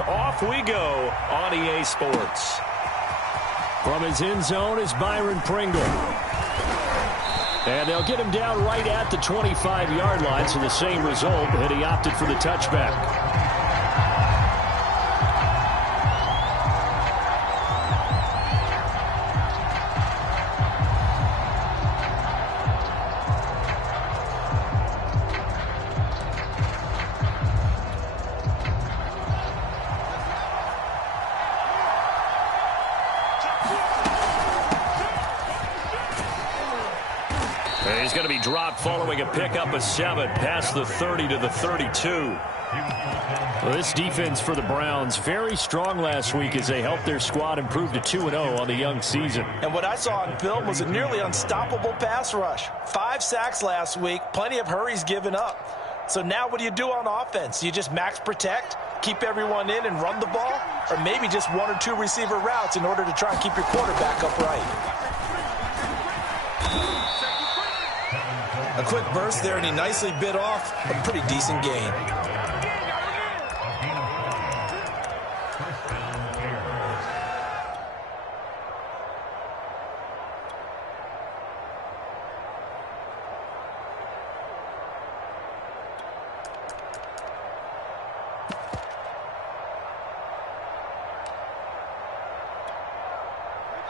Off we go on EA Sports. From his end zone is Byron Pringle. And they'll get him down right at the 25-yard line, so the same result, and he opted for the touchback. He's going to be dropped following a pickup of 7 past the 30 to the 32. Well, this defense for the Browns, very strong last week as they helped their squad improve to 2-0 on the young season. And what I saw on film was a nearly unstoppable pass rush. 5 sacks last week, plenty of hurries given up. So now what do you do on offense? You just max protect, keep everyone in and run the ball, or maybe just 1 or 2 receiver routes in order to try and keep your quarterback upright. A quick burst there, and he nicely bit off a pretty decent gain.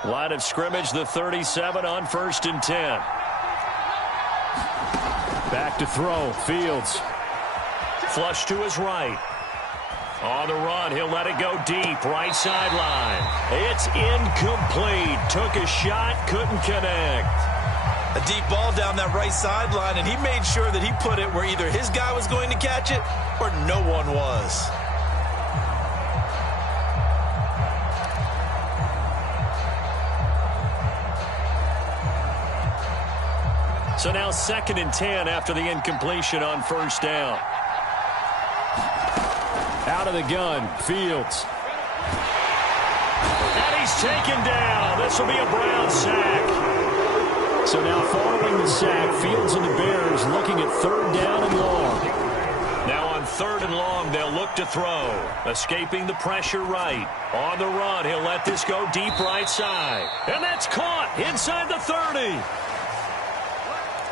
Line of scrimmage, the 37 on 1st and 10. Back to throw, Fields. Flush to his right. On the run, he'll let it go deep, right sideline. It's incomplete. Took a shot, couldn't connect. A deep ball down that right sideline, and he made sure that he put it where either his guy was going to catch it or no one was. So now 2nd and 10 after the incompletion on 1st down. Out of the gun, Fields. And he's taken down. This will be a Brown sack. So now following the sack, Fields and the Bears looking at 3rd down and long. Now on 3rd and long, they'll look to throw. Escaping the pressure right. On the run, he'll let this go deep right side. And that's caught inside the 30.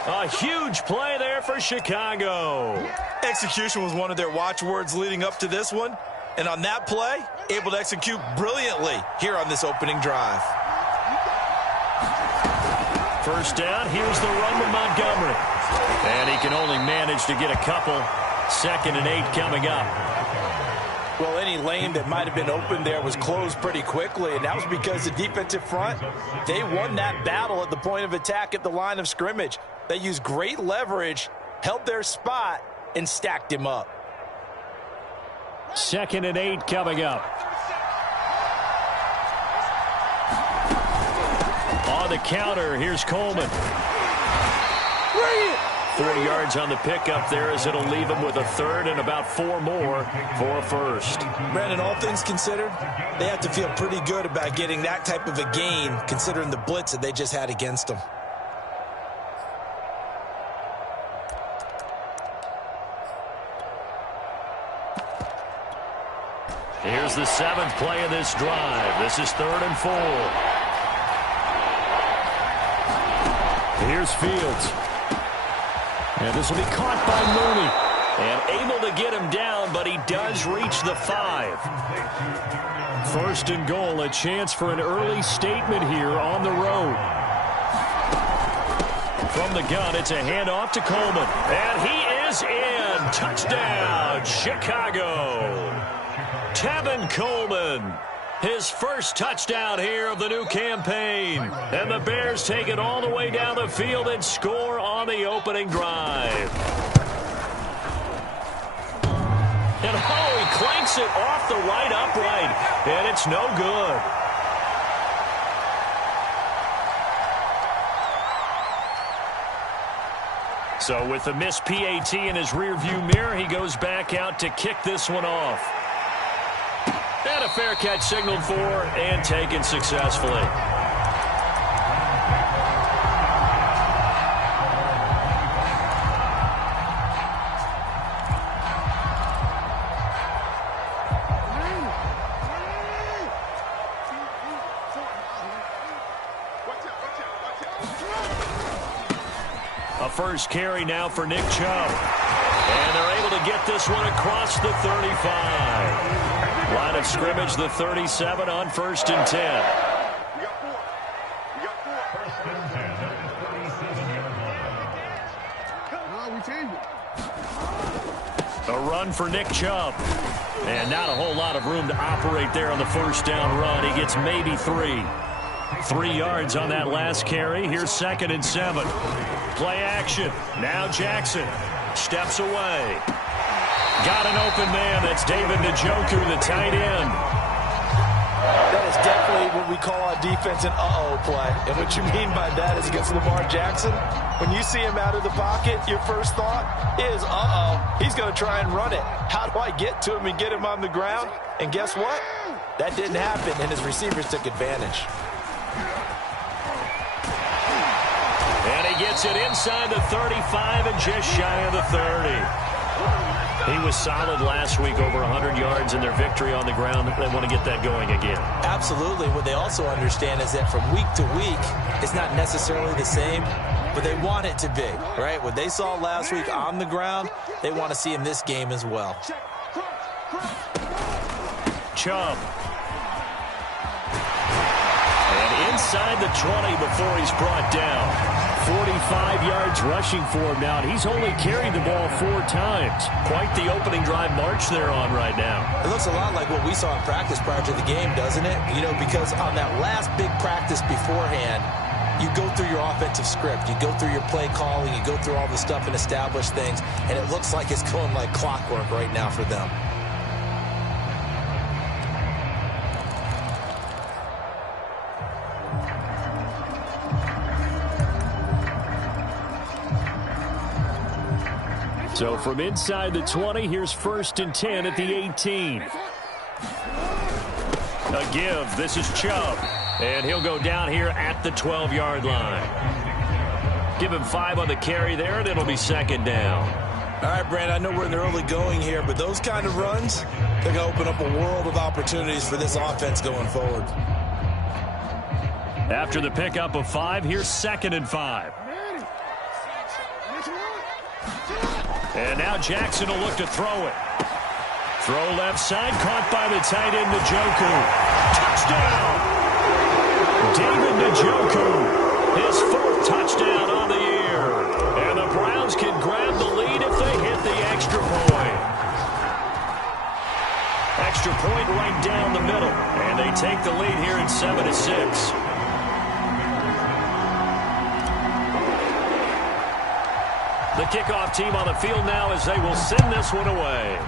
A huge play there for Chicago. Execution was one of their watchwords leading up to this one. And on that play, able to execute brilliantly here on this opening drive. 1st down, here's the run with Montgomery. And he can only manage to get a couple. 2nd and 8 coming up. Well, any lane that might have been open there was closed pretty quickly, and that was because the defensive front, they won that battle at the point of attack at the line of scrimmage. They used great leverage, held their spot, and stacked him up. 2nd and 8 coming up. On the counter, here's Coleman. 40 yards on the pickup there as it'll leave him with a 3rd and about 4 more for a 1st. Brandon, all things considered, they have to feel pretty good about getting that type of a gain considering the blitz that they just had against them. Here's the 7th play of this drive. This is 3rd and 4. Here's Fields. And this will be caught by Mooney. And able to get him down, but he does reach the 5. 1st and goal, a chance for an early statement here on the road. From the gun, it's a handoff to Coleman. And he is in. Touchdown, Chicago. Tevin Coleman, his first touchdown here of the new campaign. And the Bears take it all the way down the field and score on the opening drive. And he clanks it off the right upright, and it's no good. So with the missed PAT in his rearview mirror, he goes back out to kick this one off. And a fair catch signaled for and taken successfully. first carry now for Nick Chubb. And they're able to get this one across the 35. Line of scrimmage, the 37 on 1st and 10. A run for Nick Chubb. And not a whole lot of room to operate there on the first down run. He gets maybe 3. 3 yards on that last carry. Here's 2nd and 7. Play action. Now Jackson steps away. Got an open man. That's David Njoku, the tight end. That is definitely what we call a defense an uh-oh play. And what you mean by that is against Lamar Jackson, when you see him out of the pocket, your first thought is, uh-oh, he's going to try and run it. How do I get to him and get him on the ground? And guess what? That didn't happen, and his receivers took advantage. And he gets it inside the 35 and just shy of the 30. He was solid last week, over 100 yards in their victory on the ground. They want to get that going again. Absolutely. What they also understand is that from week to week, it's not necessarily the same, but they want it to be, right? What they saw last week on the ground, they want to see in this game as well. Chubb. And inside the 20 before he's brought down. 45 yards rushing for him now, and he's only carried the ball 4 times. Quite the opening drive march they're on right now. It looks a lot like what we saw in practice prior to the game, doesn't it? You know, because on that last big practice beforehand, you go through your offensive script. You go through your play calling. You go through all the stuff and establish things, and it looks like it's going like clockwork right now for them. So from inside the 20, here's 1st and 10 at the 18. A give. This is Chubb. And he'll go down here at the 12-yard line. Give him 5 on the carry there, and it'll be 2nd down. All right, Brand, I know we're in the early going here, but those kind of runs, they're going to open up a world of opportunities for this offense going forward. After the pickup of 5, here's 2nd and 5. And now Jackson will look to throw it. Throw left side, caught by the tight end, Njoku. Touchdown! David Njoku, his 4th touchdown on the year. And the Browns can grab the lead if they hit the extra point. Extra point right down the middle. And they take the lead here at 7-6. The kickoff team on the field now as they will send this one away.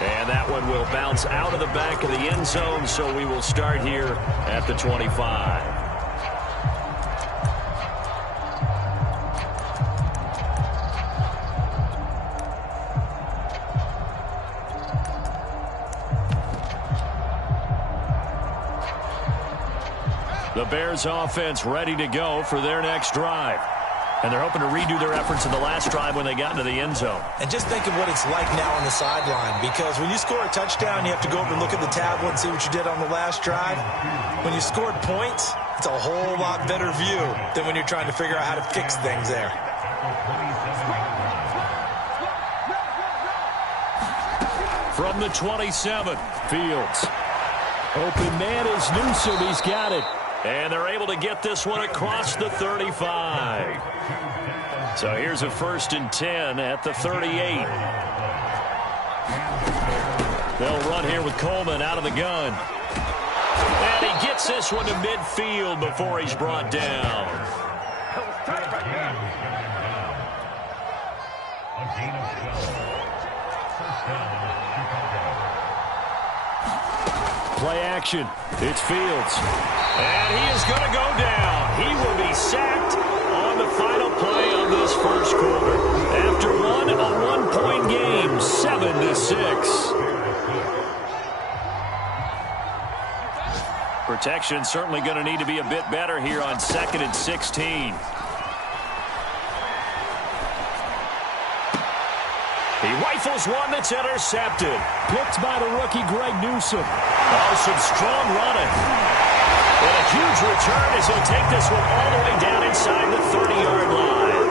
And that one will bounce out of the back of the end zone, so we will start here at the 25. The Bears offense ready to go for their next drive. And they're hoping to redo their efforts in the last drive when they got into the end zone. And just think of what it's like now on the sideline, because when you score a touchdown, you have to go over and look at the tablet and see what you did on the last drive. When you scored points, it's a whole lot better view than when you're trying to figure out how to fix things there. From the 27, Fields. Open man is Newsome. He's got it. And they're able to get this one across the 35. So here's a 1st and 10 at the 38. They'll run here with Coleman out of the gun. And he gets this one to midfield before he's brought down. Play action. It's Fields. And he is going to go down. He will be sacked on the final play of this first quarter. After a one-point game, 7-6. Protection certainly going to need to be a bit better here on 2nd and 16. He rifles one that's intercepted. Picked by the rookie Greg Newsome. Oh, some strong running. And a huge return as he'll take this one all the way down inside the 30-yard line.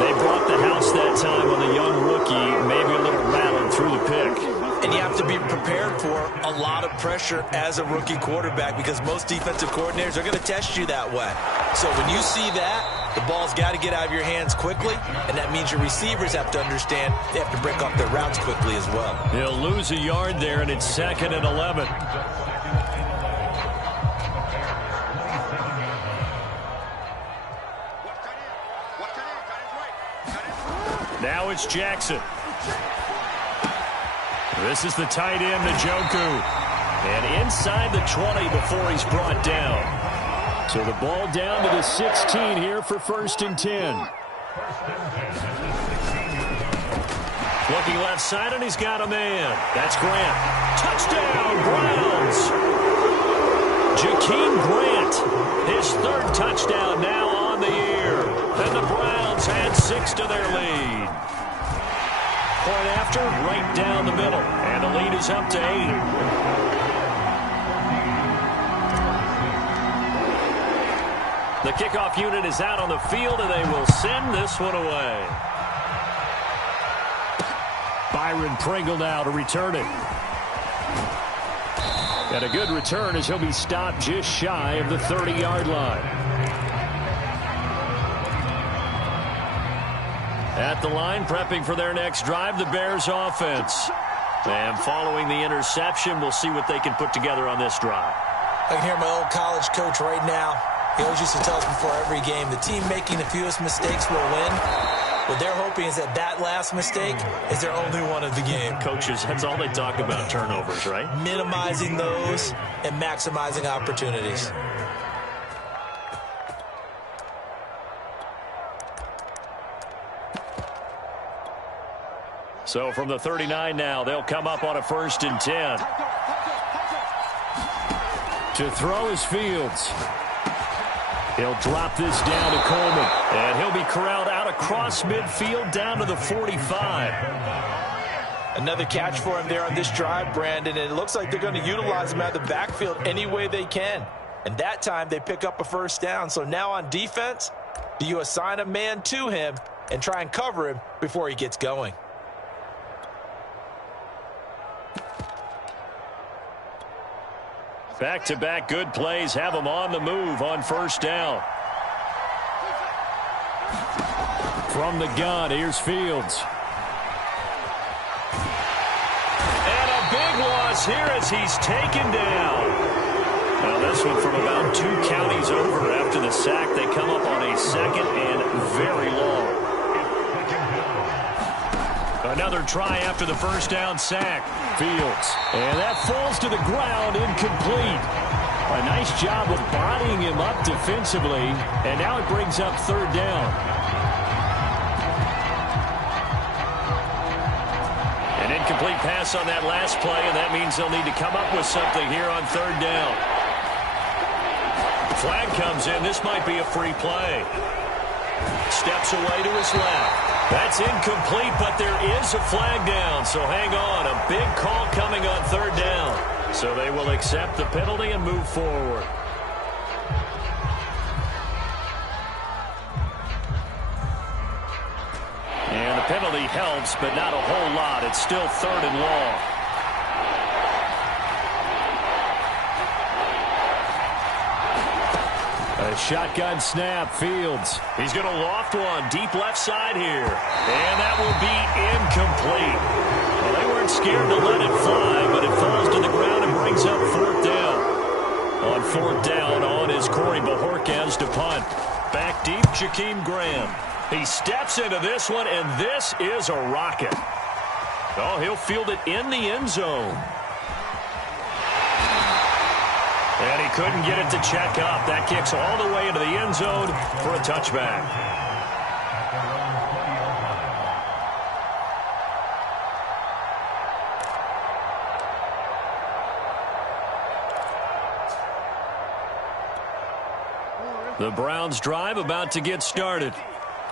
They brought the house that time on the young rookie, maybe a little rattled through the pick. And you have to be prepared for a lot of pressure as a rookie quarterback because most defensive coordinators are going to test you that way. So when you see that, the ball's got to get out of your hands quickly, and that means your receivers have to understand they have to break off their routes quickly as well. He'll lose a yard there, and it's 2nd and 11. Now it's Jackson. This is the tight end, Njoku. And inside the 20 before he's brought down. So the ball down to the 16 here for 1st and 10. Looking left side, and he's got a man. That's Grant. Touchdown, Browns. Jakeem Grant, his 3rd touchdown now on the year. And the Browns add 6 to their lead. Point after, right down the middle. And the lead is up to 8. The kickoff unit is out on the field, and they will send this one away. Byron Pringle now to return it. And a good return as he'll be stopped just shy of the 30-yard line. At the line, prepping for their next drive, the Bears offense. And following the interception, we'll see what they can put together on this drive. I can hear my old college coach right now. He always used to tell us before every game, the team making the fewest mistakes will win. What they're hoping is that that last mistake is their only one of the game. Coaches, that's all they talk about, turnovers, right? Minimizing those and maximizing opportunities. So from the 39 now, they'll come up on a 1st and 10. To throw is Fields. He'll drop this down to Coleman. And he'll be corralled out across midfield down to the 45. Another catch for him there on this drive, Brandon. And it looks like they're going to utilize him out of the backfield any way they can. And that time they pick up a 1st down. So now on defense, do you assign a man to him and try and cover him before he gets going? Back-to-back good plays have them on the move on 1st down. From the gun, here's Fields. And a big loss here as he's taken down. Now this one from about 2 counties over after the sack. They come up on a 2nd and very long. Another try after the 1st down sack. Fields. And that falls to the ground, incomplete. A nice job of bodying him up defensively. And now it brings up 3rd down. An incomplete pass on that last play, and that means they'll need to come up with something here on 3rd down. Flag comes in. This might be a free play. Steps away to his left. That's incomplete, but there is a flag down, so hang on. A big call coming on 3rd down. So they will accept the penalty and move forward. And the penalty helps, but not a whole lot. It's still 3rd and long. A shotgun snap, Fields. He's going to loft one deep left side here. And that will be incomplete. Well, they weren't scared to let it fly, but it falls to the ground and brings up 4th down. On 4th down, on is Corey Bajorquez to punt. Back deep, Jakeem Graham. He steps into this one, and this is a rocket. Oh, he'll field it in the end zone. And he couldn't get it to check up. That kicks all the way into the end zone for a touchback. The Browns drive about to get started.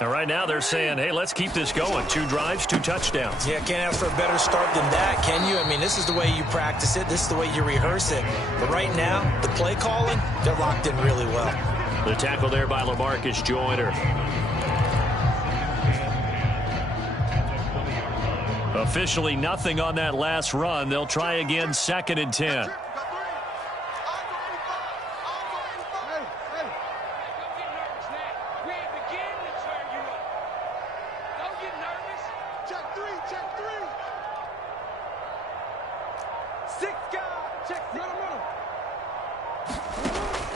And right now they're saying, hey, let's keep this going. 2 drives, 2 touchdowns. Yeah, can't ask for a better start than that, can you? I mean, this is the way you practice it. This is the way you rehearse it. But right now, the play calling, they're locked in really well. The tackle there by LaMarcus Joyner. Officially nothing on that last run. They'll try again, 2nd and 10.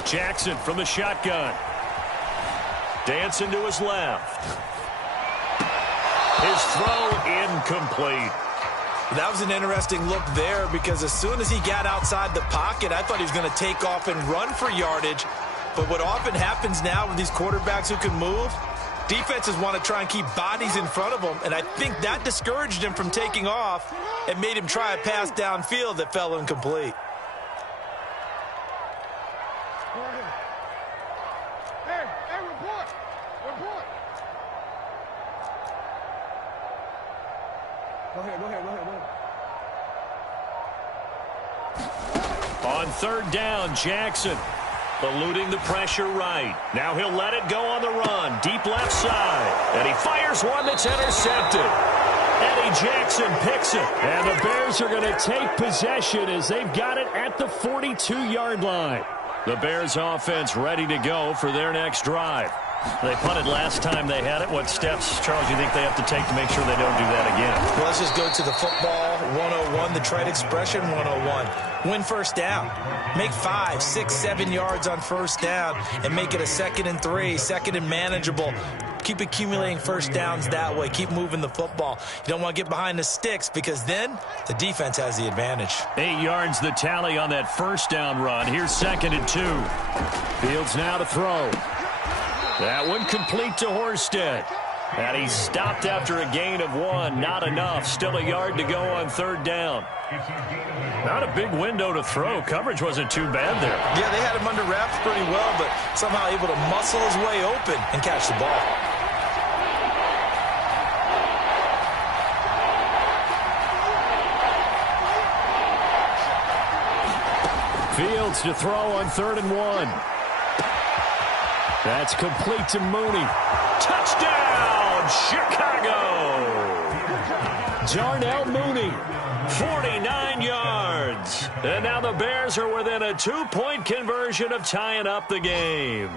Jackson from the shotgun. Dancing to his left. His throw incomplete. That was an interesting look there because as soon as he got outside the pocket, I thought he was going to take off and run for yardage. But what often happens now with these quarterbacks who can move, defenses want to try and keep bodies in front of them, and I think that discouraged him from taking off and made him try a pass downfield that fell incomplete. On 3rd down, Jackson eluding the pressure right. Now he'll let it go on the run. Deep left side. And he fires one that's intercepted. Eddie Jackson picks it. And the Bears are going to take possession as they've got it at the 42-yard line. The Bears offense ready to go for their next drive. They punted last time they had it. What steps, Charles, do you think they have to take to make sure they don't do that again? Well, let's just go to the football 101, the trite expression 101. Win first down. Make 5, 6, 7 yards on first down and make it a 2nd and 3, 2nd and manageable. Keep accumulating first downs that way. Keep moving the football. You don't want to get behind the sticks because then the defense has the advantage. 8 yards the tally on that first down run. Here's 2nd and 2. Fields now to throw. That one complete to Horsted. And he stopped after a gain of 1. Not enough. Still a yard to go on 3rd down. Not a big window to throw. Coverage wasn't too bad there. Yeah, they had him under wraps pretty well, but somehow able to muscle his way open and catch the ball. Fields to throw on 3rd and 1. That's complete to Mooney. Touchdown, Chicago! Darnell Mooney, 49 yards. And now the Bears are within a 2-point conversion of tying up the game.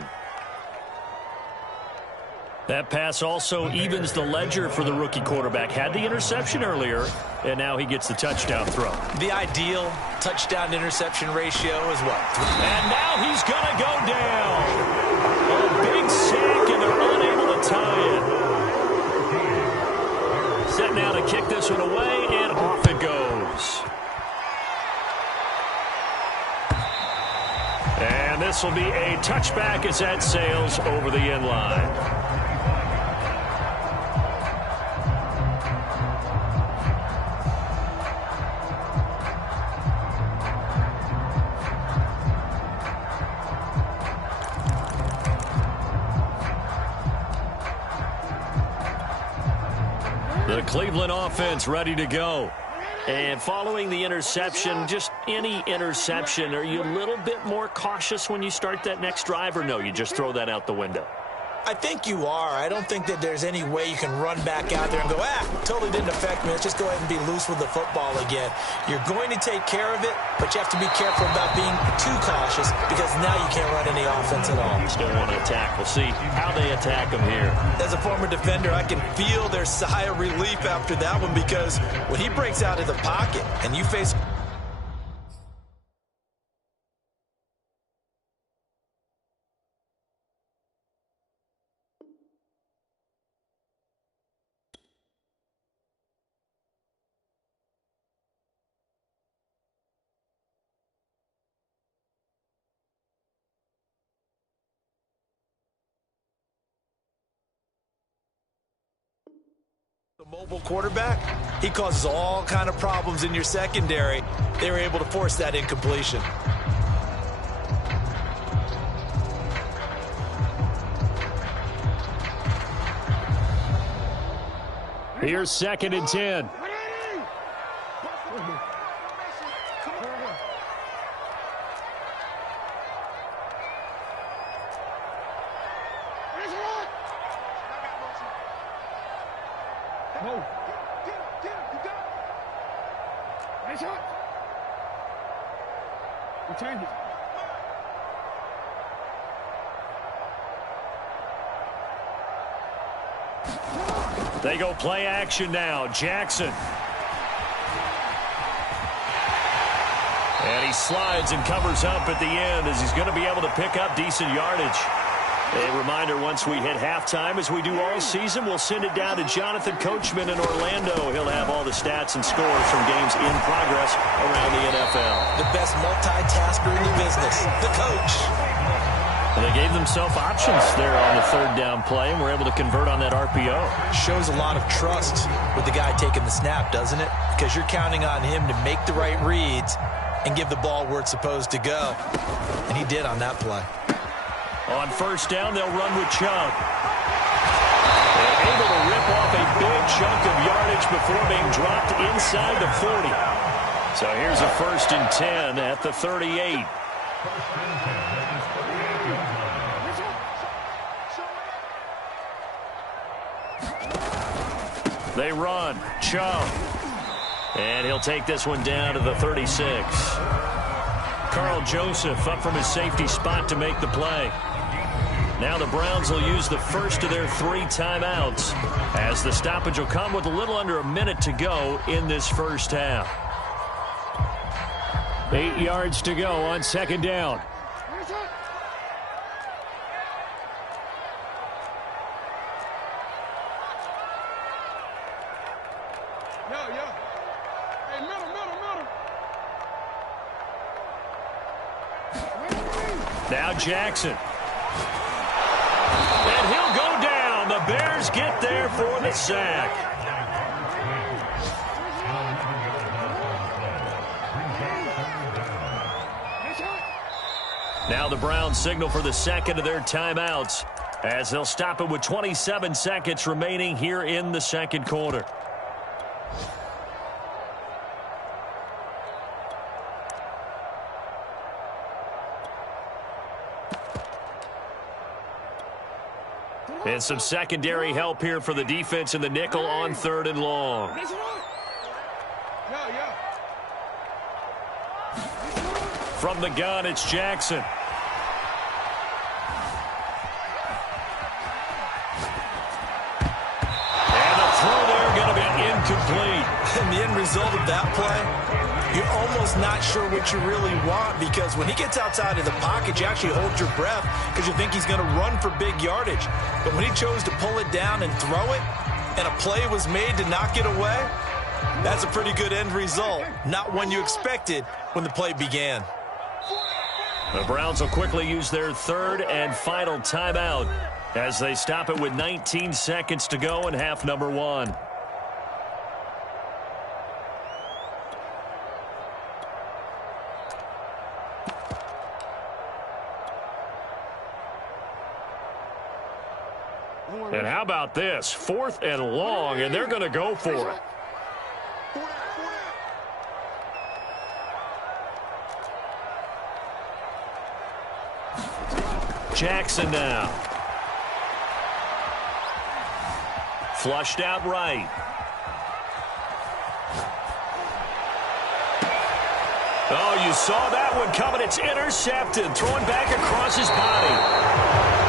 That pass also evens the ledger for the rookie quarterback. Had the interception earlier, and now he gets the touchdown throw. The ideal touchdown-interception ratio is what? And now he's going to go down. A big sack, and they're unable to tie it. Set now to kick this one away, and off it goes. And this will be a touchback as that sails over the end line. The Cleveland offense ready to go. And following the interception, just any interception, are you a little bit more cautious when you start that next drive, or no, you just throw that out the window? I think you are. I don't think that there's any way you can run back out there and go, totally didn't affect me. Let's just go ahead and be loose with the football again. You're going to take care of it, but you have to be careful about being too cautious because now you can't run any offense at all. You still want to attack. We'll see how they attack them here. As a former defender, I can feel their sigh of relief after that one because when he breaks out of the pocket and you face the mobile quarterback, he causes all kind of problems in your secondary. They were able to force that incompletion. Here's 2nd and 10. They go play action now. Jackson. And he slides and covers up at the end as he's going to be able to pick up decent yardage. A reminder, once we hit halftime, as we do all season, we'll send it down to Jonathan Coachman in Orlando. He'll have all the stats and scores from games in progress around the NFL. The best multitasker in the business, the coach. And they gave themselves options there on the 3rd down play, and were able to convert on that RPO. Shows a lot of trust with the guy taking the snap, doesn't it? Because you're counting on him to make the right reads and give the ball where it's supposed to go. And he did on that play. On 1st down, they'll run with Chubb. They're able to rip off a big chunk of yardage before being dropped inside the 40. So here's a 1st and 10 at the 38. They run. Chubb. And he'll take this one down to the 36. Carl Joseph up from his safety spot to make the play. Now the Browns will use the first of their 3 timeouts, as the stoppage will come with a little under a minute to go in this first half. 8 yards to go on 2nd down. Now Jackson. And he'll go down. The Bears get there for the sack. Now the Browns signal for the 2nd of their timeouts, as they'll stop it with 27 seconds remaining here in the 2nd quarter. And some secondary help here for the defense in the nickel on 3rd and long. From the gun, it's Jackson. And the throw there going to be incomplete. And the end result of that play, you're almost not sure what you really want, because when he gets outside of the pocket, you actually hold your breath because you think he's going to run for big yardage. But when he chose to pull it down and throw it, and a play was made to knock it away, that's a pretty good end result. Not one you expected when the play began. The Browns will quickly use their 3rd and final timeout as they stop it with 19 seconds to go in half number 1. And how about this? 4th and long, and they're going to go for it. Jackson now. Flushed out right. Oh, you saw that one coming. It's intercepted. Thrown back across his body.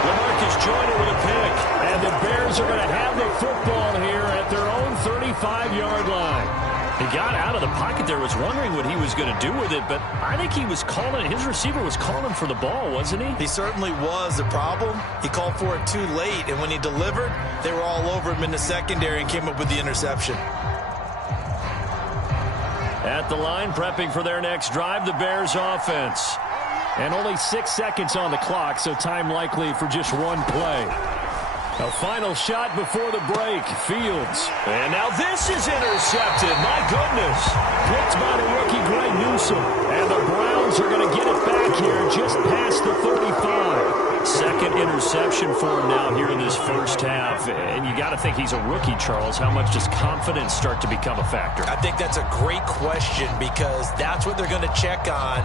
LaMarcus Joyner with a pick. And the Bears are going to have the football here at their own 35-yard line. He got out of the pocket there, was wondering what he was going to do with it, but I think he was calling it. His receiver was calling for the ball, wasn't he? He certainly was. The problem, he called for it too late, and when he delivered, they were all over him in the secondary and came up with the interception. At the line, prepping for their next drive, the Bears offense. And only 6 seconds on the clock, so time likely for just one play. A final shot before the break. Fields. And now this is intercepted. My goodness. Picked by the rookie Greg Newsome. And the Browns are going to get it back here just past the 35. Second interception for him now here in this first half. And you got to think he's a rookie, Charles. How much does confidence start to become a factor? I think that's a great question because that's what they're going to check on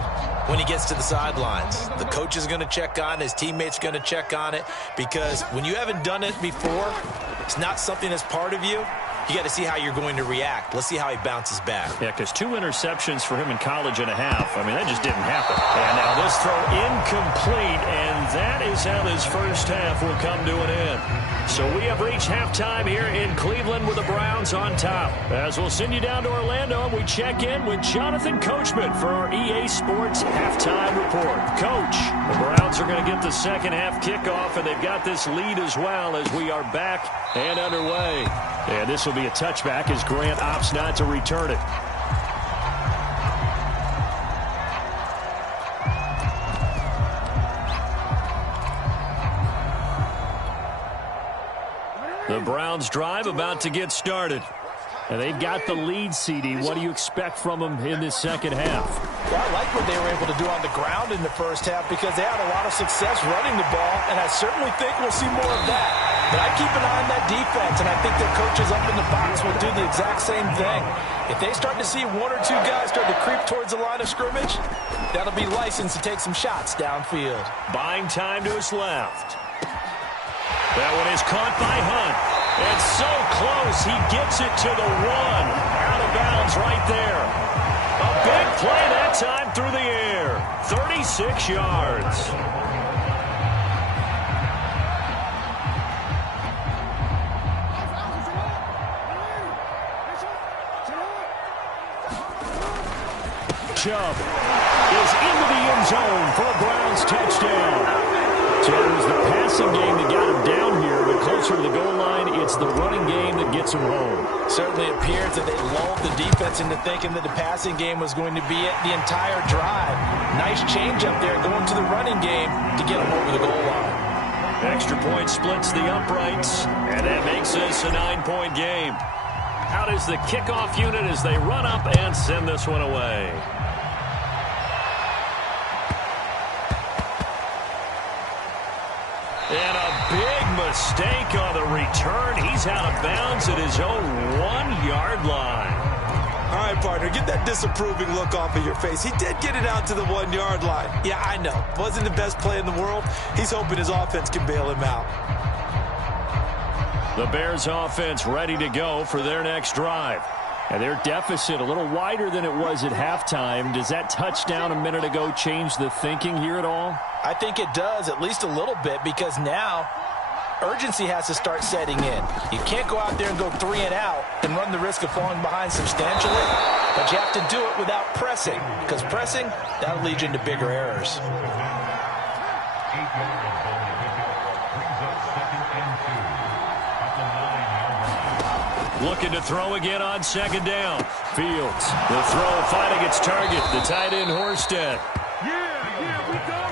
when he gets to the sidelines. The coach is going to check on it. His teammates are going to check on it because when you haven't done it before, it's not something that's part of you. You got to see how you're going to react. Let's see how he bounces back. Yeah, because 2 interceptions for him in college and a half. I mean, that just didn't happen. And now this throw incomplete, and that is how this first half will come to an end. So we have reached halftime here in Cleveland with the Browns on top. As we'll send you down to Orlando, we check in with Jonathan Coachman for our EA Sports Halftime Report. Coach, the Browns are going to get the second half kickoff, and they've got this lead as well as we are back and underway. And this will be a touchback as Grant opts not to return it. The Browns drive about to get started. And they've got the lead, CD. What do you expect from them in this second half? Well, I like what they were able to do on the ground in the first half because they had a lot of success running the ball, and I certainly think we'll see more of that. But I keep an eye on that defense, and I think their coaches up in the box will do the exact same thing. If they start to see 1 or 2 guys start to creep towards the line of scrimmage, that'll be licensed to take some shots downfield. Buying time to his left. That one is caught by Hunt. And so close, he gets it to the 1. Out of bounds right there. A big play that time through the air. 36 yards. Chubb is into the end zone for a Browns touchdown. So it was the passing game that got him down here, but closer to the goal line, it's the running game that gets him home. Certainly appears that they lulled the defense into thinking that the passing game was going to be it the entire drive. Nice change up there going to the running game to get him over the goal line. Extra point splits the uprights, and that makes this a 9-point game. Out is the kickoff unit as they run up and send this one away. And a big mistake on the return. He's out of bounds at his own 1-yard line. All right, partner, get that disapproving look off of your face. He did get it out to the 1-yard line. Yeah, I know. Wasn't the best play in the world. He's hoping his offense can bail him out. The Bears offense ready to go for their next drive. And their deficit a little wider than it was at halftime. Does that touchdown a minute ago change the thinking here at all? I think it does, at least a little bit, because now urgency has to start setting in. You can't go out there and go 3 and out and run the risk of falling behind substantially, but you have to do it without pressing, because pressing, that'll lead you into bigger errors. Looking to throw again on second down. Fields, the throw finding its target, the tight end Horsted.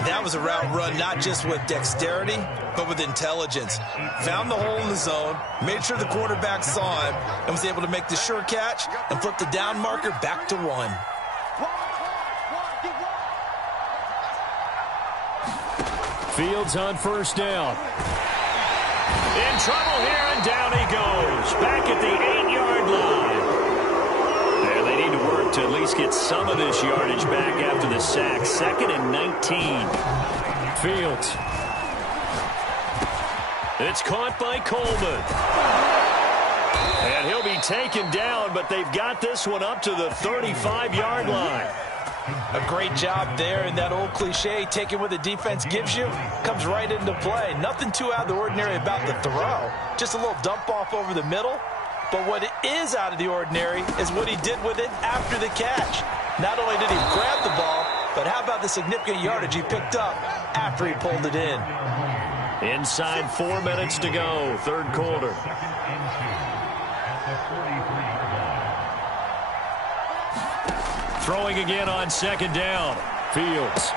That was a route run not just with dexterity, but with intelligence. Found the hole in the zone, made sure the quarterback saw him, and was able to make the sure catch and flip the down marker back to 1. Fields on first down. In trouble here, and down he goes. Back at the 8-yard line. And they need to work to at least get some of this yardage back after the sack. 2nd and 19. Fields. It's caught by Coleman. And he'll be taken down, but they've got this one up to the 35-yard line. A great job there, and that old cliche, taking what the defense gives you, comes right into play. Nothing too out of the ordinary about the throw. Just a little dump off over the middle. But what is out of the ordinary is what he did with it after the catch. Not only did he grab the ball, but how about the significant yardage he picked up after he pulled it in. Inside 4 minutes to go, third quarter. Throwing again on second down. Fields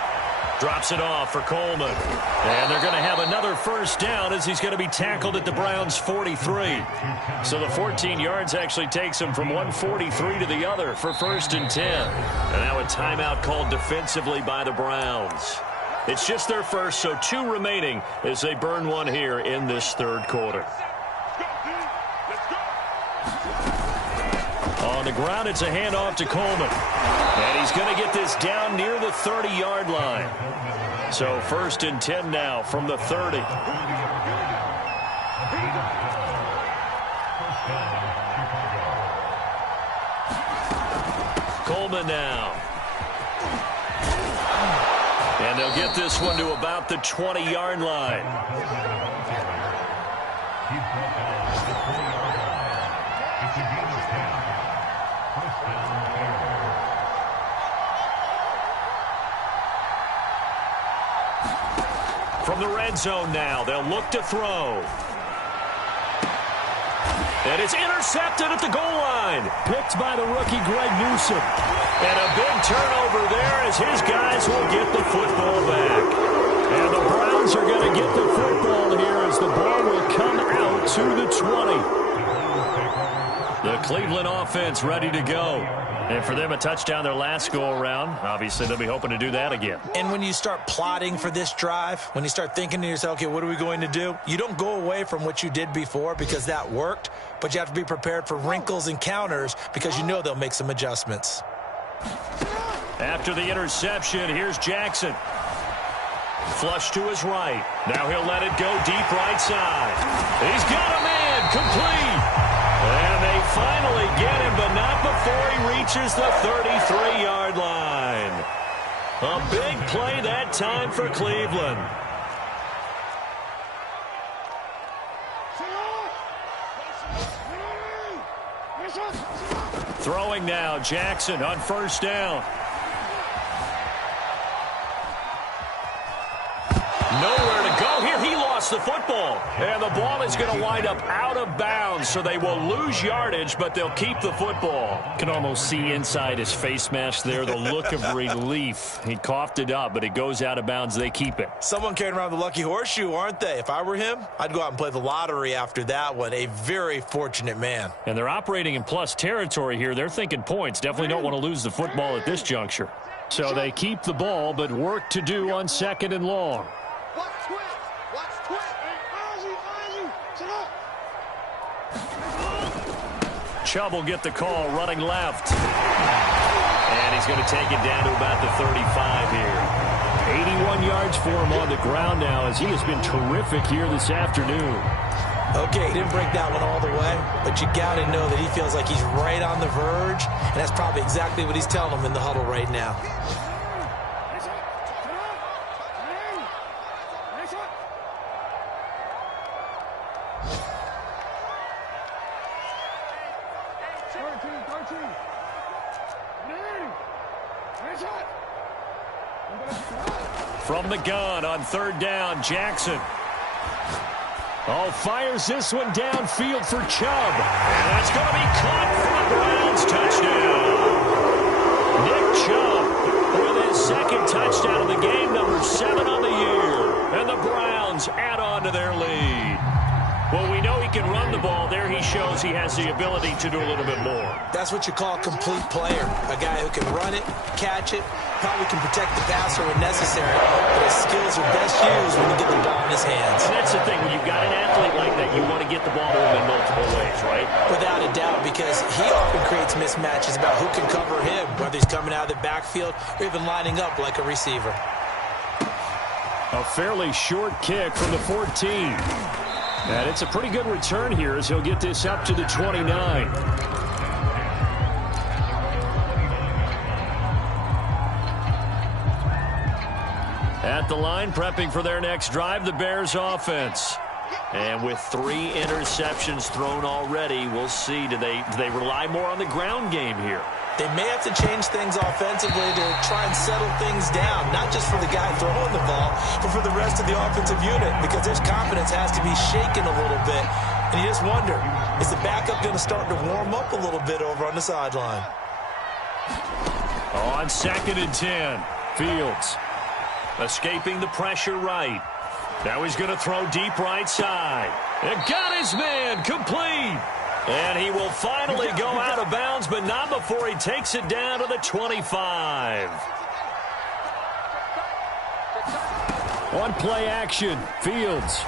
drops it off for Coleman. And they're going to have another first down as he's going to be tackled at the Browns' 43. So the 14 yards actually takes him from 143 to the other for 1st and 10. And now a timeout called defensively by the Browns. It's just their first, so 2 remaining as they burn one here in this third quarter. On the ground, it's a handoff to Coleman. And he's going to get this down near the 30-yard line. So 1st and 10 now from the 30. Coleman now. And they'll get this one to about the 20-yard line. From the red zone now, they'll look to throw. And it's intercepted at the goal line. Picked by the rookie, Greg Newsome. And a big turnover there as his guys will get the football back. And the Browns are going to get the football here as the ball will come out to the 20. The Cleveland offense ready to go. And for them, a touchdown their last go-around. Obviously, they'll be hoping to do that again. And when you start plotting for this drive, when you start thinking to yourself, okay, what are we going to do? You don't go away from what you did before because that worked, but you have to be prepared for wrinkles and counters because you know they'll make some adjustments. After the interception, here's Jackson. Flush to his right. Now he'll let it go deep right side. He's got a man, complete. And they finally get him, but not before he reaches the 33-yard line. A big play that time for Cleveland. Throwing now, Jackson on 1st down. Nowhere to go here. He lost the football. And the ball is going to wind up out of bounds, so they will lose yardage, but they'll keep the football. Can almost see inside his face mask there, the look of relief. He coughed it up, but it goes out of bounds. They keep it. Someone carrying around the lucky horseshoe, aren't they? If I were him, I'd go out and play the lottery after that one. A very fortunate man. And they're operating in plus territory here. They're thinking points. Definitely don't want to lose the football at this juncture. So they keep the ball, but work to do on 2nd and long. Chubb will get the call running left. And he's going to take it down to about the 35 here. 81 yards for him on the ground now as he has been terrific here this afternoon. Okay, he didn't break that one all the way, but you got to know that he feels like he's right on the verge, and that's probably exactly what he's telling them in the huddle right now. From the gun on 3rd down, Jackson. Oh, fires this one downfield for Chubb. And that's going to be caught for the Browns. Touchdown. Nick Chubb with his 2nd touchdown of the game, number 7 on the year. And the Browns add on to their lead. Well, we know he can run the ball. There he shows he has the ability to do a little bit more. That's what you call a complete player. A guy who can run it, catch it, probably can protect the passer when necessary, but his skills are best used when you get the ball in his hands. And that's the thing. When you've got an athlete like that, you want to get the ball to him in multiple ways, right? Without a doubt, because he often creates mismatches about who can cover him, whether he's coming out of the backfield or even lining up like a receiver. A fairly short kick from the 14. And it's a pretty good return here as he'll get this up to the 29. At the line, prepping for their next drive, the Bears offense. And with 3 interceptions thrown already, we'll see. Do they rely more on the ground game here? They may have to change things offensively to try and settle things down, not just for the guy throwing the ball, but for the rest of the offensive unit, because their confidence has to be shaken a little bit. And you just wonder, is the backup going to start to warm up a little bit over on the sideline? On 2nd and 10, Fields escaping the pressure right. Now he's going to throw deep right side. And got his man, complete. And he will finally go out of bounds, but not before he takes it down to the 25. On play action, Fields.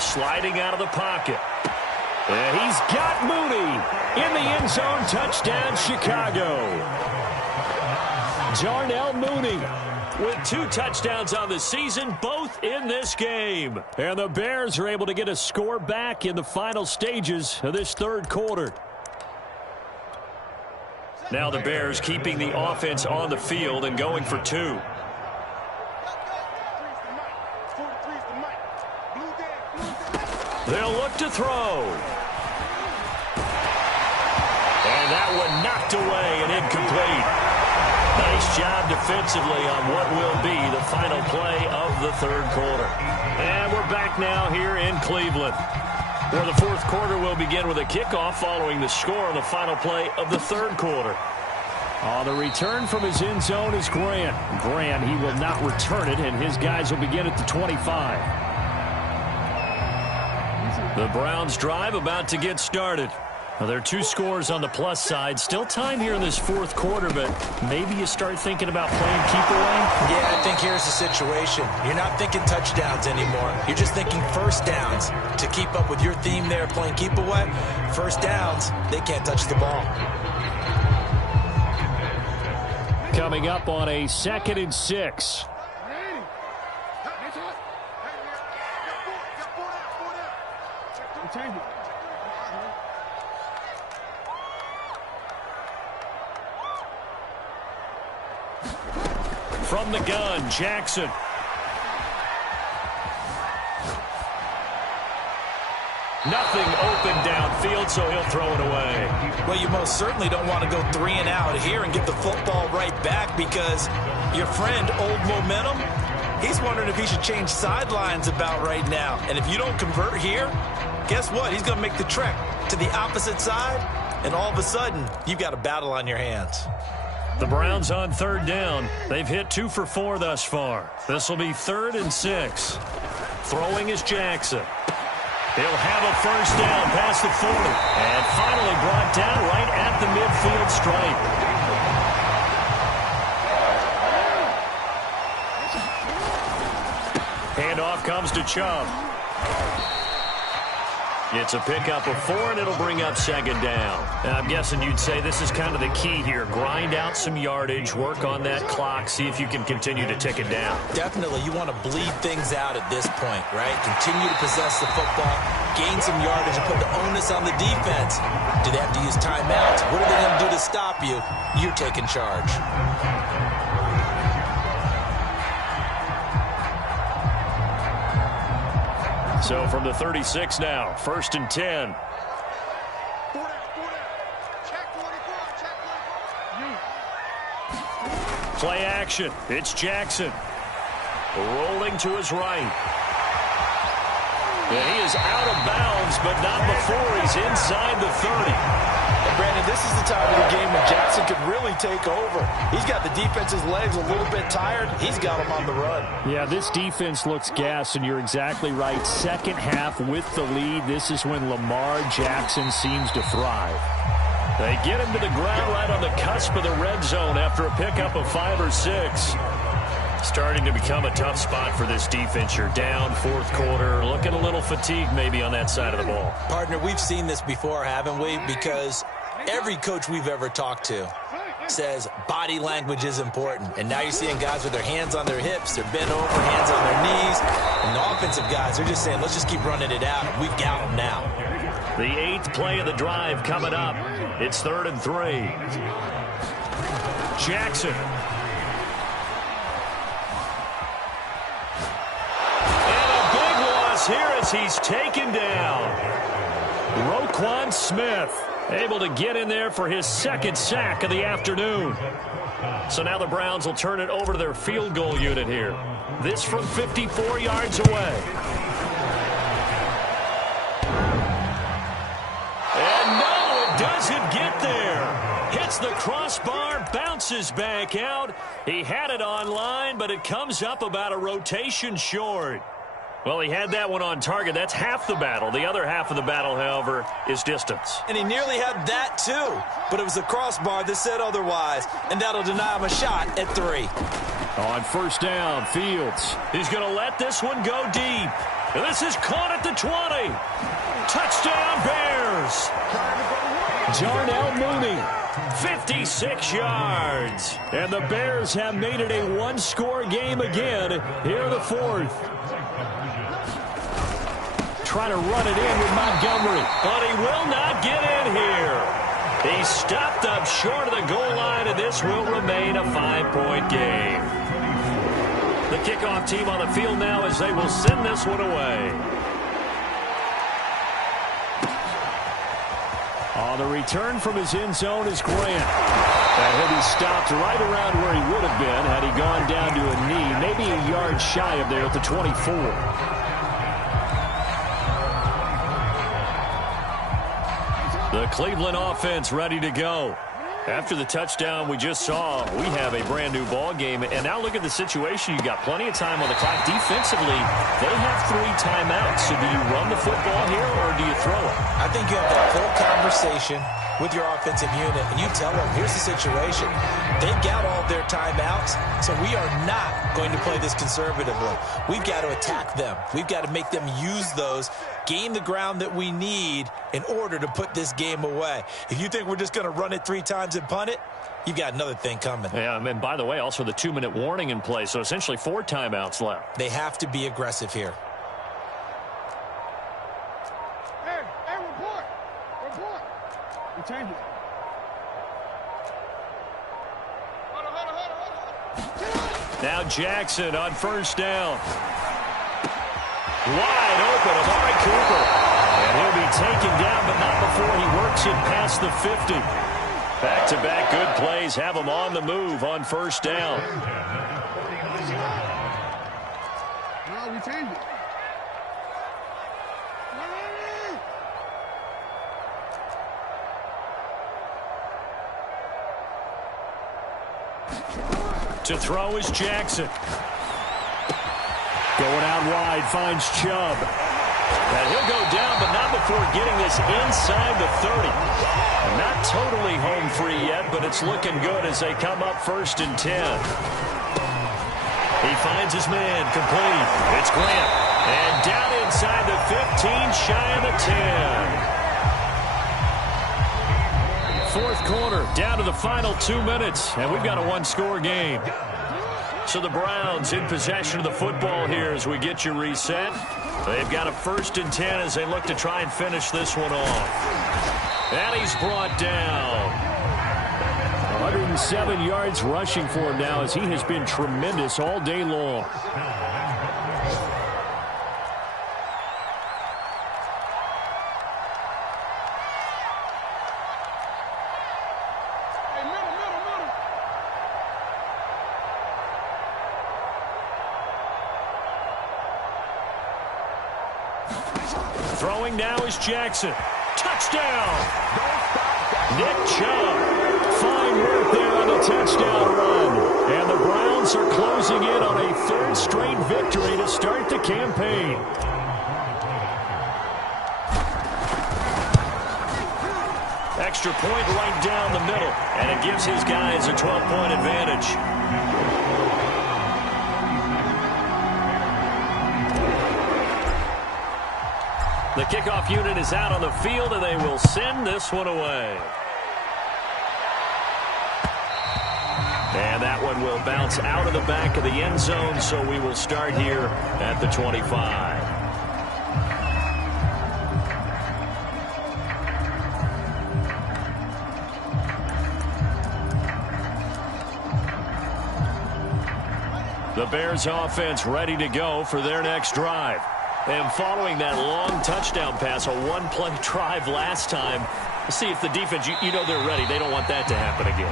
Sliding out of the pocket. And he's got Mooney in the end zone. Touchdown, Chicago. Darnell Mooney with 2 touchdowns on the season, both in this game. And the Bears are able to get a score back in the final stages of this third quarter. Now the Bears keeping the offense on the field and going for 2. They'll look to throw. And that one knocked away and incomplete. Nice job defensively on what will be the final play of the third quarter. And we're back now here in Cleveland, where the fourth quarter will begin with a kickoff following the score on the final play of the third quarter. The return from his end zone is Grant. Grant, he will not return it, and his guys will begin at the 25. The Browns drive about to get started. Now, there are 2 scores on the plus side. Still time here in this fourth quarter, but maybe you start thinking about playing keep away? Yeah, I think here's the situation. You're not thinking touchdowns anymore. You're just thinking first downs. To keep up with your theme there, playing keep away, first downs, they can't touch the ball. Coming up on a 2nd and 6. From the gun, Jackson. Nothing open downfield, so he'll throw it away. Well, you most certainly don't want to go 3 and out here and get the football right back, because your friend, Old Momentum, he's wondering if he should change sidelines about right now. And if you don't convert here, guess what? He's going to make the trek to the opposite side, and all of a sudden, you've got a battle on your hands. The Browns on third down. They've hit 2 for 4 thus far. This will be 3rd and 6. Throwing is Jackson. He'll have a first down past the 40. And finally brought down right at the midfield stripe. Handoff comes to Chubb. It's a pickup of 4, and it'll bring up 2nd down. And I'm guessing you'd say this is kind of the key here. Grind out some yardage, work on that clock, see if you can continue to tick it down. Definitely. You want to bleed things out at this point, right? Continue to possess the football, gain some yardage, and put the onus on the defense. Do they have to use timeouts? What are they going to do to stop you? You're taking charge. So from the 36 now, 1st and 10. Play action. It's Jackson. Rolling to his right. And he is out of bounds, but not before he's inside the 30. And Brandon, this is the time of the game when Jackson could really take over. He's got the defense's legs a little bit tired. He's got them on the run. Yeah, this defense looks gassed, and you're exactly right. Second half with the lead, this is when Lamar Jackson seems to thrive. They get him to the ground right on the cusp of the red zone after a pickup of 5 or 6. Starting to become a tough spot for this defense. You're down fourth quarter, looking a little fatigued maybe on that side of the ball. Partner, we've seen this before, haven't we? Because every coach we've ever talked to says body language is important. And now you're seeing guys with their hands on their hips, they're bent over, hands on their knees. And the offensive guys, they're just saying, let's just keep running it out. We've got them now. The 8th play of the drive coming up. It's 3rd and 3. Jackson. Here as he's taken down. Roquan Smith able to get in there for his 2nd sack of the afternoon. So now the Browns will turn it over to their field goal unit here. This from 54 yards away. And no, it doesn't get there. Hits the crossbar, bounces back out. He had it on line, but it comes up about a rotation short. Well, he had that one on target. That's half the battle. The other half of the battle, however, is distance. And he nearly had that, too. But it was the crossbar that said otherwise. And that'll deny him a shot at 3. On first down, Fields. He's going to let this one go deep. And this is caught at the 20. Touchdown, Bears. Jarnell Mooney, 56 yards. And the Bears have made it a one-score game again here in the fourth. Trying to run it in with Montgomery, but he will not get in here. He stopped up short of the goal line, and this will remain a 5-point game. The kickoff team on the field now as they will send this one away. On the return from his end zone is Grant. And he'll be stopped right around where he would have been had he gone down to a knee, maybe a yard shy of there at the 24. The Cleveland offense ready to go. After the touchdown we just saw, we have a brand-new ball game. And now look at the situation. You've got plenty of time on the clock. Defensively, they have 3 timeouts. So do you run the football here or do you throw it? I think you have that full conversation with your offensive unit, and you tell them, here's the situation. They've got all their timeouts, so we are not going to play this conservatively. We've got to attack them. We've got to make them use those, gain the ground that we need in order to put this game away. If you think we're just going to run it 3 times and punt it, you've got another thing coming. Yeah, and by the way, also the 2-minute warning in play, so essentially 4 timeouts left. They have to be aggressive here. Change it. Now Jackson on first down. Wide open, Amari Cooper. And he'll be taken down, but not before he works it past the 50. Back-to-back good plays have him on the move on first down. No, we changed it. To throw is Jackson. Going out wide, finds Chubb. And he'll go down, but not before getting this inside the 30. Not totally home free yet, but it's looking good as they come up first and 10. He finds his man, complete. It's Grant. And down inside the 15, shy of the 10. Fourth quarter, down to the final 2 minutes, and we've got a one-score game. So the Browns in possession of the football here as we get you reset. They've got a first and 10 as they look to try and finish this one off. And he's brought down. 107 yards rushing for him now as he has been tremendous all day long. Throwing now is Jackson. Touchdown! Nick Chubb. Fine work there on the touchdown run. And the Browns are closing in on a 3rd straight victory to start the campaign. Extra point right down the middle. And it gives his guys a 12-point advantage. The kickoff unit is out on the field, and they will send this one away. And that one will bounce out of the back of the end zone, so we will start here at the 25. The Bears offense ready to go for their next drive. And following that long touchdown pass, a one-play drive last time, see if the defense, you know they're ready. They don't want that to happen again.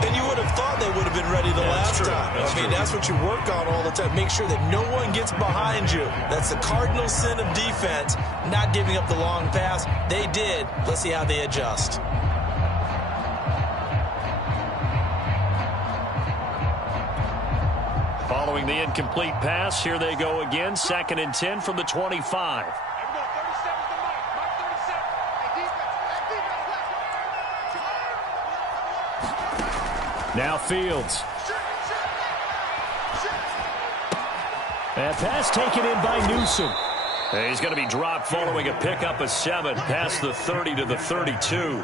And you would have thought they would have been ready the last time. That's what you work on all the time. Make sure that no one gets behind you. That's the cardinal sin of defense, not giving up the long pass. They did. Let's see how they adjust. Following the incomplete pass, here they go again. 2nd and 10 from the 25. Now Fields. That pass taken in by Newsom. And he's going to be dropped following a pickup of 7 past the 30 to the 32.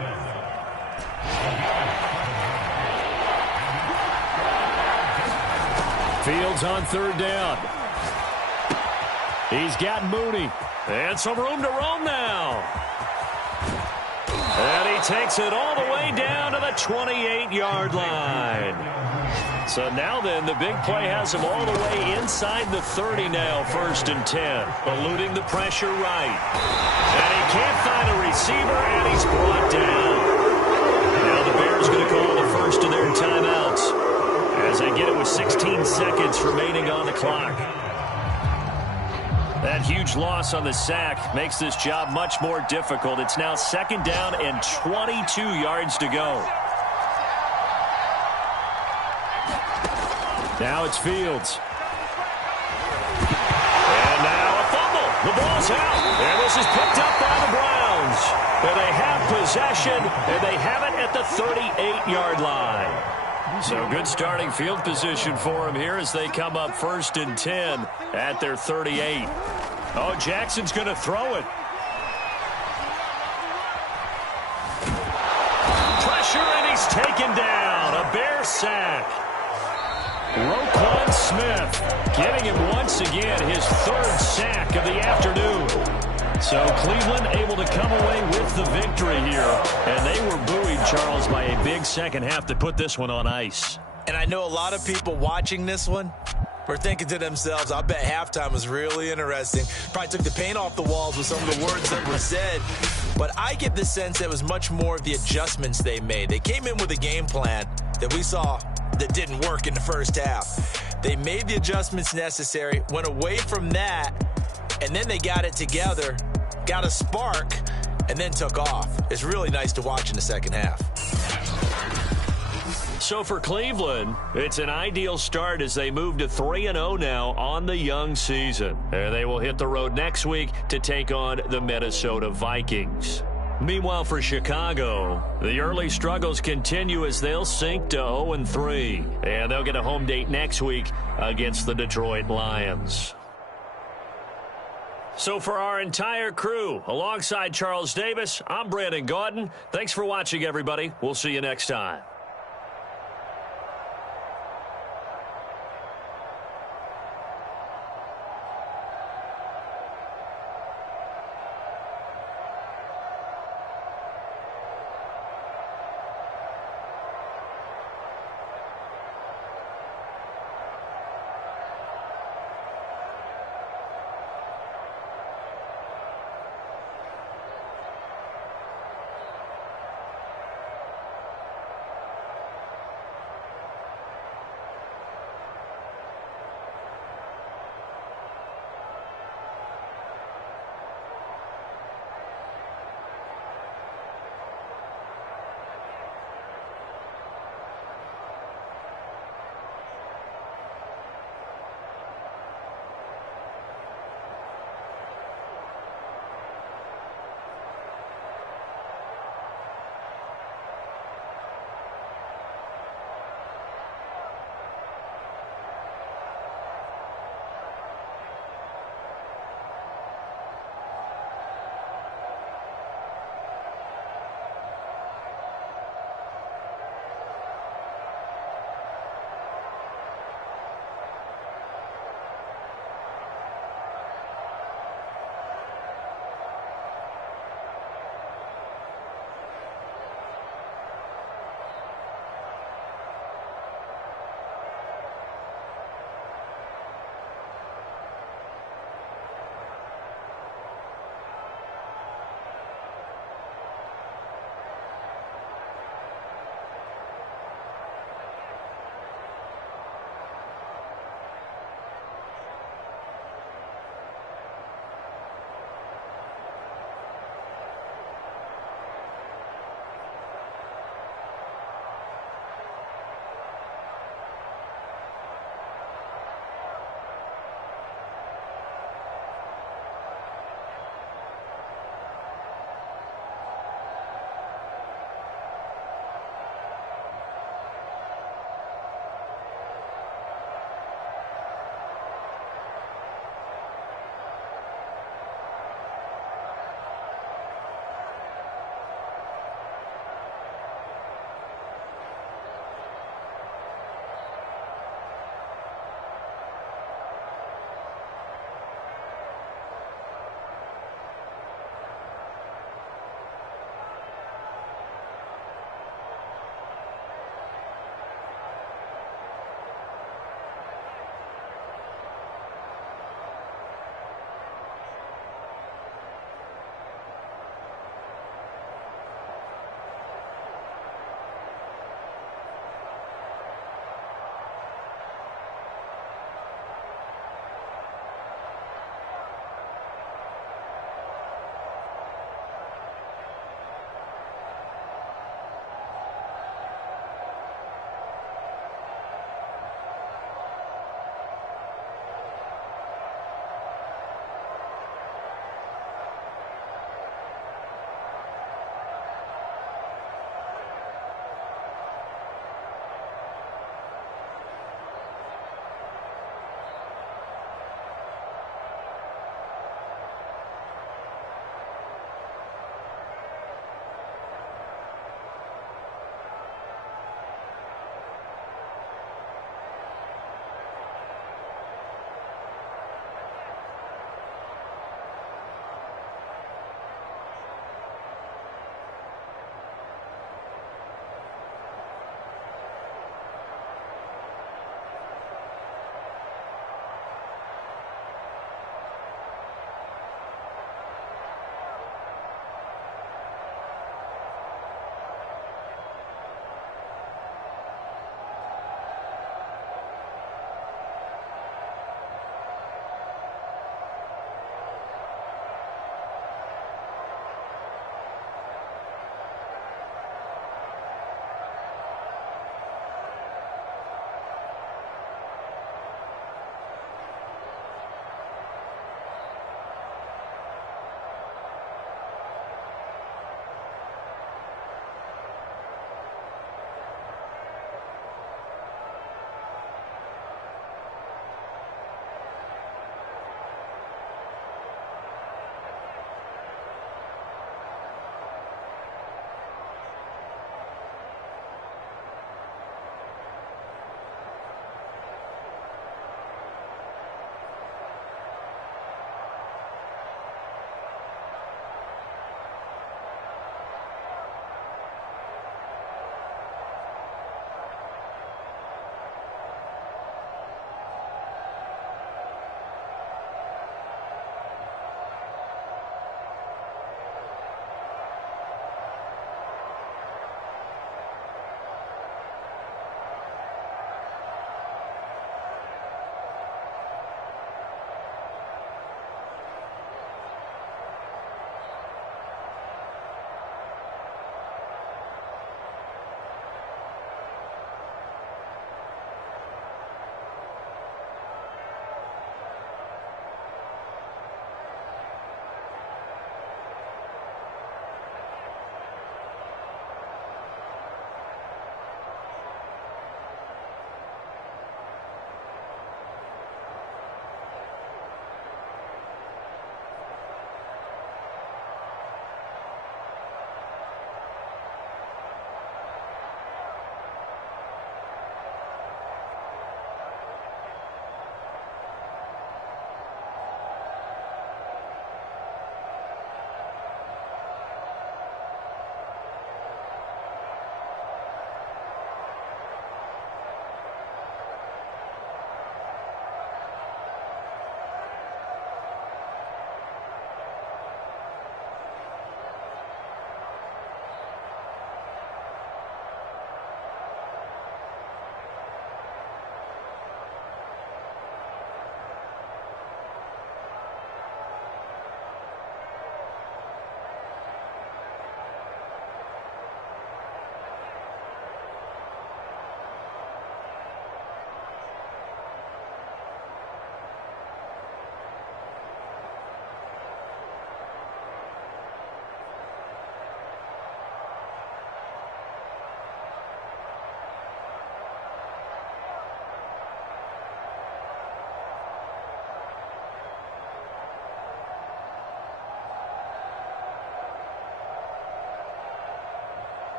Fields on 3rd down. He's got Mooney. And some room to roam now. And he takes it all the way down to the 28-yard line. So now then, the big play has him all the way inside the 30 now, 1st and 10. Eluding the pressure right. And he can't find a receiver, and he's brought down. Now the Bears going to call the first of their timeouts as they get it with 16 seconds remaining on the clock. That huge loss on the sack makes this job much more difficult. It's now 2nd down and 22 yards to go. Now it's Fields. And now a fumble. The ball's out. And this is picked up by the Browns. And they have possession, and they have it at the 38-yard line. So good starting field position for them here as they come up 1st and 10 at their 38. Oh, Jackson's going to throw it. Pressure, and he's taken down. A Bear sack. Roquan Smith getting him once again his 3rd sack of the afternoon. So Cleveland able to come away with the victory here. And they were buoyed, Charles, by a big second half to put this one on ice. And I know a lot of people watching this one were thinking to themselves, I bet halftime was really interesting. Probably took the paint off the walls with some of the words that were said. But I get the sense that it was much more of the adjustments they made. They came in with a game plan that we saw that didn't work in the first half. They made the adjustments necessary, went away from that, and then they got it together, got a spark, and then took off. It's really nice to watch in the second half. So for Cleveland, it's an ideal start as they move to 3-0 now on the young season. And they will hit the road next week to take on the Minnesota Vikings. Meanwhile, for Chicago, the early struggles continue as they'll sink to 0-3. And they'll get a home date next week against the Detroit Lions. So for our entire crew, alongside Charles Davis, I'm Brandon Gaudin. Thanks for watching, everybody. We'll see you next time.